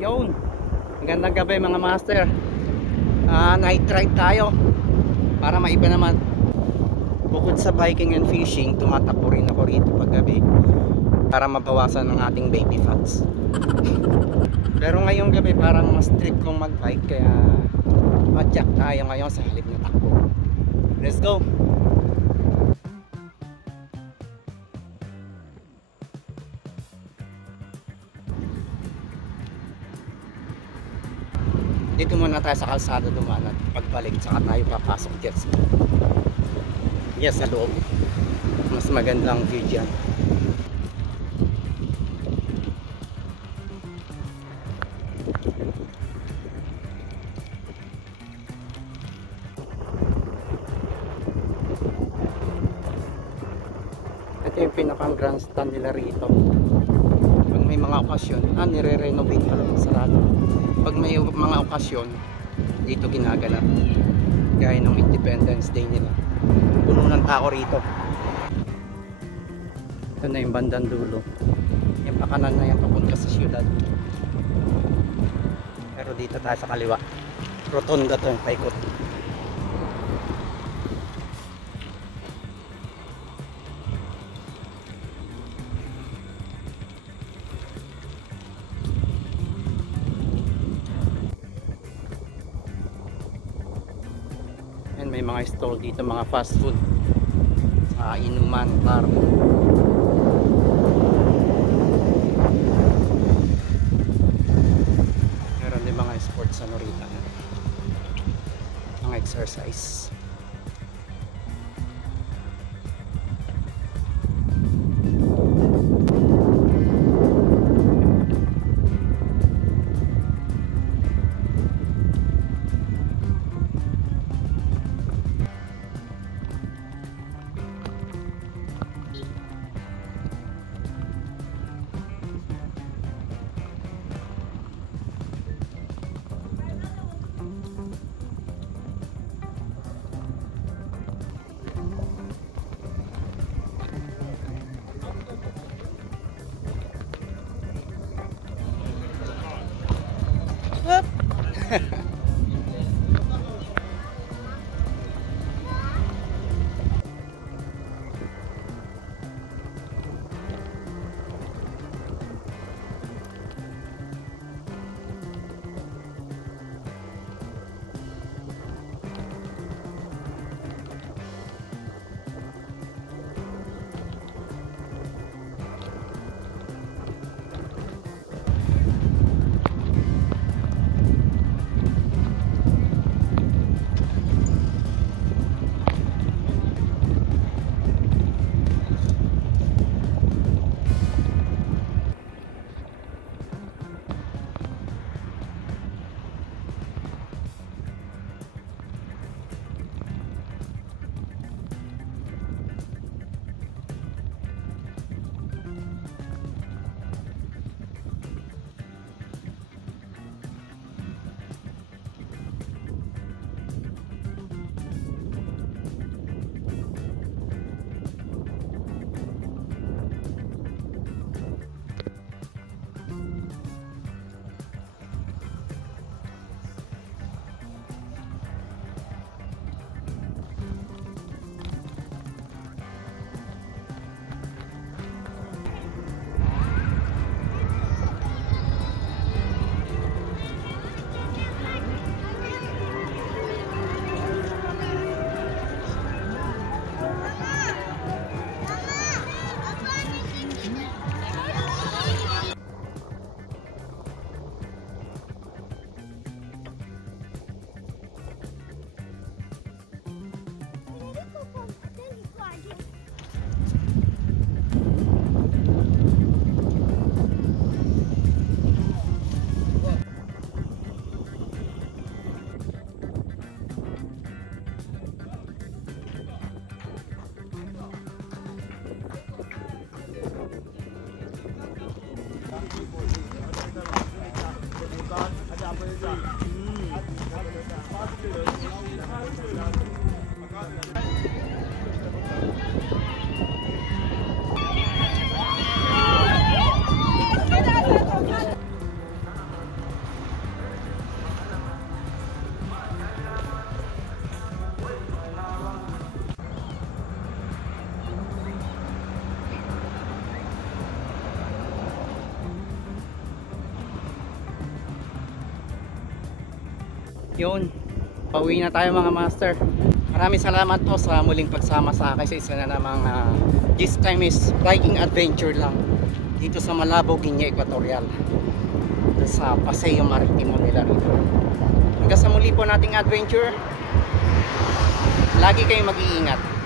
Yun, magandang gabi mga master. Night ride tayo para maiba naman. Bukod sa biking and fishing, tumatakbo rin ako rito pag gabi para mabawasan ng ating baby fats. Pero ngayong gabi parang mas trip kong mag-bike, kaya madyak tayo ngayon sa halip na takbo. Let's go! Dito muna tayo sa kalsada dumaan at pagbalik saka tayo papasok dyan sa loob. Mas magandang view dyan. Ito yung pinakang grandstand nila rito. Pag may mga okasyon, nire-renovate pa lang, sarado. Pag may mga okasyon, dito ginaganap. Gaya ng Independence Day nila. Puno ng tao rito. Ito na yung bandang dulo. Yung pakanan na yan papunta sa siyudad. Pero dito tayo sa kaliwa. Rotonda to yung paikot. May mga stall dito, mga fast food sa inuman, bar. Meron din mga sports ano rito, mga exercise. Yun, pauwi na tayo mga master. Maraming salamat po sa muling pagsama sa akin sa isa na namang this time is biking adventure lang dito sa Malabo, Guinea Equatorial, sa Paseo Maritimo nila rito. Hanggang sa muli po nating adventure, lagi kayong mag-iingat.